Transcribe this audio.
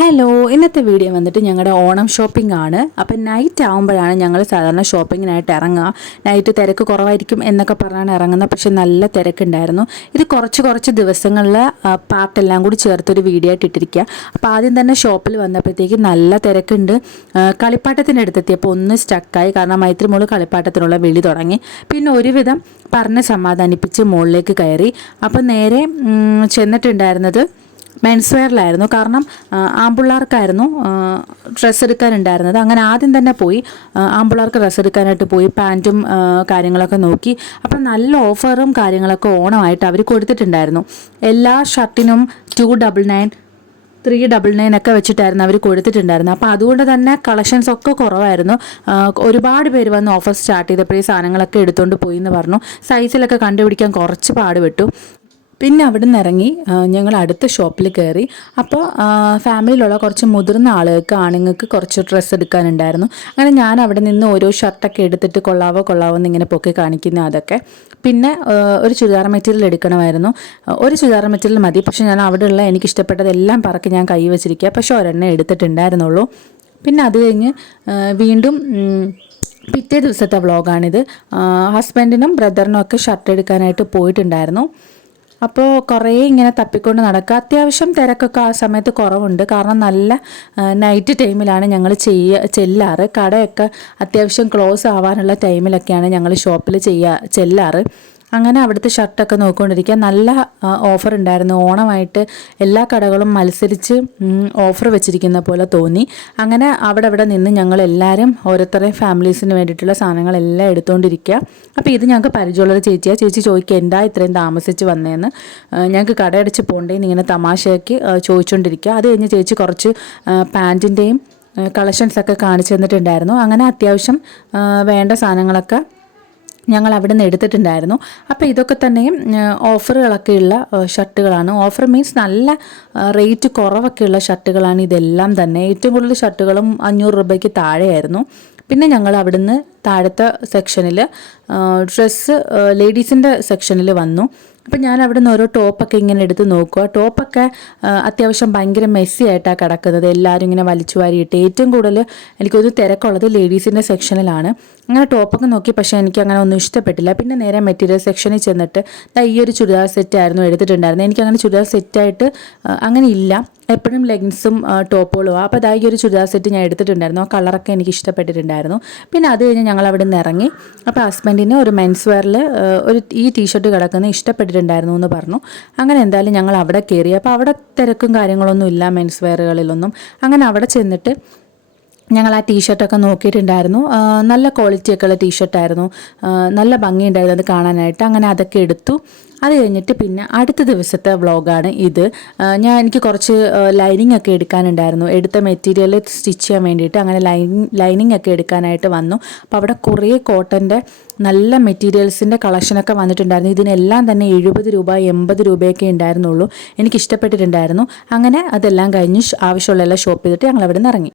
Hello, ഇന്നത്തെ video വന്നിട്ട് ഞങ്ങളുടെ ഓണം ഷോപ്പിംഗ് ആണ്. അപ്പം നൈറ്റ് ആകുമ്പോഴാണ് ഞങ്ങൾ സാധാരണ ഷോപ്പിങ്ങിനായിട്ട് ഇറങ്ങുക. നൈറ്റ് തിരക്ക് കുറവായിരിക്കും എന്നൊക്കെ പറഞ്ഞാണ് ഇറങ്ങുന്നത്. പക്ഷെ നല്ല തിരക്കുണ്ടായിരുന്നു. ഇത് കുറച്ച് ദിവസങ്ങളിൽ പാർട്ടെല്ലാം കൂടി ചേർത്തൊരു വീഡിയോ ആയിട്ട് ഇട്ടിരിക്കുക. അപ്പോൾ ആദ്യം തന്നെ ഷോപ്പിൽ വന്നപ്പോഴത്തേക്ക് നല്ല തിരക്കുണ്ട്. കളിപ്പാട്ടത്തിൻ്റെ അടുത്തെത്തിയപ്പോൾ ഒന്ന് സ്റ്റക്കായി. കാരണം മൈത്രിമോള് കളിപ്പാട്ടത്തിനുള്ള വിളി തുടങ്ങി. പിന്നെ ഒരുവിധം പറഞ്ഞ് സമാധാനിപ്പിച്ച് മുകളിലേക്ക് കയറി. അപ്പം നേരെ ചെന്നിട്ടുണ്ടായിരുന്നത് മെൻസ് വെയറിലായിരുന്നു. കാരണം ആൺപിള്ളേർക്കായിരുന്നു ഡ്രസ്സ് എടുക്കാനുണ്ടായിരുന്നത്. അങ്ങനെ ആദ്യം തന്നെ പോയി ആൺപിള്ളേർക്ക് ഡ്രസ്സ് എടുക്കാനായിട്ട് പോയി പാൻറ്റും കാര്യങ്ങളൊക്കെ നോക്കി. അപ്പം നല്ല ഓഫറും കാര്യങ്ങളൊക്കെ ഓണമായിട്ട് അവർ കൊടുത്തിട്ടുണ്ടായിരുന്നു. എല്ലാ ഷർട്ടിനും 299 399 ഒക്കെ വെച്ചിട്ടായിരുന്നു അവർ കൊടുത്തിട്ടുണ്ടായിരുന്നു. അപ്പോൾ അതുകൊണ്ട് തന്നെ കളക്ഷൻസ് ഒക്കെ കുറവായിരുന്നു. ഒരുപാട് പേര് വന്ന് ഓഫർ സ്റ്റാർട്ട് ചെയ്തപ്പോൾ ഈ സാധനങ്ങളൊക്കെ എടുത്തുകൊണ്ട് പോയി എന്ന് പറഞ്ഞു. സൈസിലൊക്കെ കണ്ടുപിടിക്കാൻ കുറച്ച് പാടുപെട്ടു. പിന്നെ അവിടെ നിന്ന് ഇറങ്ങി ഞങ്ങൾ അടുത്ത ഷോപ്പിൽ കയറി. അപ്പോൾ ഫാമിലിയിലുള്ള കുറച്ച് മുതിർന്ന ആണുങ്ങൾക്ക് കുറച്ച് ഡ്രസ്സ് എടുക്കാനുണ്ടായിരുന്നു. അങ്ങനെ ഞാൻ അവിടെ നിന്ന് ഓരോ ഷർട്ടൊക്കെ എടുത്തിട്ട് കൊള്ളാവോ എന്നിങ്ങനെ പൊക്കി കാണിക്കുന്ന അതൊക്കെ. പിന്നെ ഒരു ചുരിദാർ മെറ്റീരിയൽ എടുക്കണമായിരുന്നു. ഒരു ചുരിദാർ മെറ്റീരിയൽ മതി. പക്ഷേ ഞാൻ അവിടെയുള്ള എനിക്കിഷ്ടപ്പെട്ടതെല്ലാം പറക്കി ഞാൻ കൈ വെച്ചിരിക്കുക. പക്ഷേ ഒരെണ്ണം എടുത്തിട്ടുണ്ടായിരുന്നുള്ളൂ. പിന്നെ അത് കഴിഞ്ഞ് വീണ്ടും പിറ്റേ ദിവസത്തെ വ്ളോഗാണിത്. ഹസ്ബൻഡിനും ബ്രദറിനും ഒക്കെ ഷർട്ട് എടുക്കാനായിട്ട് പോയിട്ടുണ്ടായിരുന്നു. അപ്പോൾ കുറേ ഇങ്ങനെ തപ്പിക്കൊണ്ട് നടക്കുക. അത്യാവശ്യം തിരക്കൊക്കെ ആ സമയത്ത് കുറവുണ്ട്. കാരണം നല്ല നൈറ്റ് ടൈമിലാണ് ഞങ്ങൾ ചെല്ലാറ്. കടയൊക്കെ അത്യാവശ്യം ക്ലോസ് ആവാനുള്ള ടൈമിലൊക്കെയാണ് ഞങ്ങൾ ഷോപ്പിൽ ചെല്ലാറ്. അങ്ങനെ അവിടുത്തെ ഷർട്ടൊക്കെ നോക്കിക്കൊണ്ടിരിക്കുക. നല്ല ഓഫർ ഉണ്ടായിരുന്നു. ഓണമായിട്ട് എല്ലാ കടകളും മത്സരിച്ച് ഓഫർ വെച്ചിരിക്കുന്ന പോലെ തോന്നി. അങ്ങനെ അവിടെ നിന്ന് ഞങ്ങളെല്ലാവരും ഓരോരുത്തരുടെയും ഫാമിലീസിന് വേണ്ടിയിട്ടുള്ള സാധനങ്ങളെല്ലാം എടുത്തുകൊണ്ടിരിക്കുക. അപ്പോൾ ഇത് ഞങ്ങൾക്ക് പരിചയമുള്ളൊരു ചേച്ചിയാണ്. ചേച്ചി ചോദിക്കുക എന്താ ഇത്രയും താമസിച്ച് വന്നതെന്ന്. ഞങ്ങൾക്ക് കടയടച്ച് പോകണ്ടേന്ന് ഇങ്ങനെ തമാശയ്ക്ക് ചോദിച്ചുകൊണ്ടിരിക്കുക. അത് കഴിഞ്ഞ് ചേച്ചി കുറച്ച് പാൻറ്റിൻ്റെയും കളക്ഷൻസൊക്കെ കാണിച്ചു തന്നിട്ടുണ്ടായിരുന്നു. അങ്ങനെ അത്യാവശ്യം വേണ്ട സാധനങ്ങളൊക്കെ ഞങ്ങൾ അവിടെ നിന്ന് എടുത്തിട്ടുണ്ടായിരുന്നു. അപ്പോൾ ഇതൊക്കെ തന്നെയും ഓഫറുകളൊക്കെയുള്ള ഷർട്ടുകളാണ്. ഓഫർ മീൻസ് നല്ല റേറ്റ് കുറവൊക്കെയുള്ള ഷർട്ടുകളാണ് ഇതെല്ലാം തന്നെ. ഏറ്റവും കൂടുതൽ ഷർട്ടുകളും 500 രൂപയ്ക്ക് താഴെയായിരുന്നു. പിന്നെ ഞങ്ങൾ അവിടുന്ന് താഴത്തെ സെക്ഷനിൽ ഡ്രസ്സ് ലേഡീസിൻ്റെ സെക്ഷനിൽ വന്നു. അപ്പം ഞാൻ അവിടെ നിന്ന് ഓരോ ടോപ്പൊക്കെ ഇങ്ങനെ എടുത്ത് നോക്കുക. ടോപ്പൊക്കെ അത്യാവശ്യം ഭയങ്കര മെസ്സി ആയിട്ടാണ് കിടക്കുന്നത്. എല്ലാവരും ഇങ്ങനെ വലിച്ചു വാരിയിട്ട്. ഏറ്റവും കൂടുതൽ എനിക്കൊരു തിരക്കുള്ളത് ലേഡീസിൻ്റെ സെക്ഷനിലാണ്. അങ്ങനെ ടോപ്പൊക്കെ നോക്കി. പക്ഷേ എനിക്ക് അങ്ങനെ ഒന്നും ഇഷ്ടപ്പെട്ടില്ല. പിന്നെ നേരെ മെറ്റീരിയൽ സെക്ഷനിൽ ചെന്നിട്ട് ഈ ഒരു ചുരിദാർ സെറ്റായിരുന്നു എടുത്തിട്ടുണ്ടായിരുന്നത്. എനിക്കങ്ങനെ ചുരിദാർ സെറ്റായിട്ട് അങ്ങനെ ഇല്ല. എപ്പോഴും ലെഗിൻസും ടോപ്പുകളും. അപ്പോൾ ഈ ഒരു ചുരിദാർ സെറ്റ് ഞാൻ എടുത്തിട്ടുണ്ടായിരുന്നു. ആ കളറൊക്കെ എനിക്ക് ഇഷ്ടപ്പെട്ടിട്ടുണ്ടായിരുന്നു. പിന്നെ അത് കഴിഞ്ഞ് ഞങ്ങൾ അവിടെ നിന്ന് ഇറങ്ങി. അപ്പോൾ ഹസ്ബൻഡിന് ഒരു മെൻസ് വെയറിൽ ഈ ടീഷർട്ട് കിടക്കുന്നത് ഇഷ്ടപ്പെട്ടിട്ടുണ്ടായിരുന്നു എന്ന് പറഞ്ഞു. അങ്ങനെ എന്തായാലും ഞങ്ങൾ അവിടെ കയറി. അപ്പോൾ അവിടെ തിരക്കും കാര്യങ്ങളൊന്നും ഇല്ല മെൻസ് വെയറുകളിലൊന്നും. അങ്ങനെ അവിടെ ചെന്നിട്ട് ഞങ്ങൾ ആ ടീഷർട്ടൊക്കെ നോക്കിയിട്ടുണ്ടായിരുന്നു. നല്ല ക്വാളിറ്റിയൊക്കെയുള്ള ടീഷർട്ടായിരുന്നു. നല്ല ഭംഗിയുണ്ടായിരുന്നു അത് കാണാനായിട്ട്. അങ്ങനെ അതൊക്കെ എടുത്തു. അത് കഴിഞ്ഞിട്ട് പിന്നെ അടുത്ത ദിവസത്തെ വ്ളോഗാണ് ഇത്. എനിക്ക് കുറച്ച് ലൈനിങ് ഒക്കെ എടുക്കാനുണ്ടായിരുന്നു. എടുത്ത മെറ്റീരിയൽ സ്റ്റിച്ച് ചെയ്യാൻ വേണ്ടിയിട്ട്. അങ്ങനെ ലൈനിങ് ഒക്കെ എടുക്കാനായിട്ട് വന്നു. അപ്പോൾ അവിടെ കുറേ കോട്ടൻ്റെ നല്ല മെറ്റീരിയൽസിൻ്റെ കളക്ഷനൊക്കെ വന്നിട്ടുണ്ടായിരുന്നു. ഇതിനെല്ലാം തന്നെ 70 രൂപ 80 രൂപയൊക്കെ ഉണ്ടായിരുന്നുള്ളൂ. എനിക്ക് ഇഷ്ടപ്പെട്ടിട്ടുണ്ടായിരുന്നു. അങ്ങനെ അതെല്ലാം കഴിഞ്ഞ് ആവശ്യമുള്ള എല്ലാം ഷോപ്പ് ചെയ്തിട്ട് ഞങ്ങൾ അവിടെ നിന്ന് ഇറങ്ങി.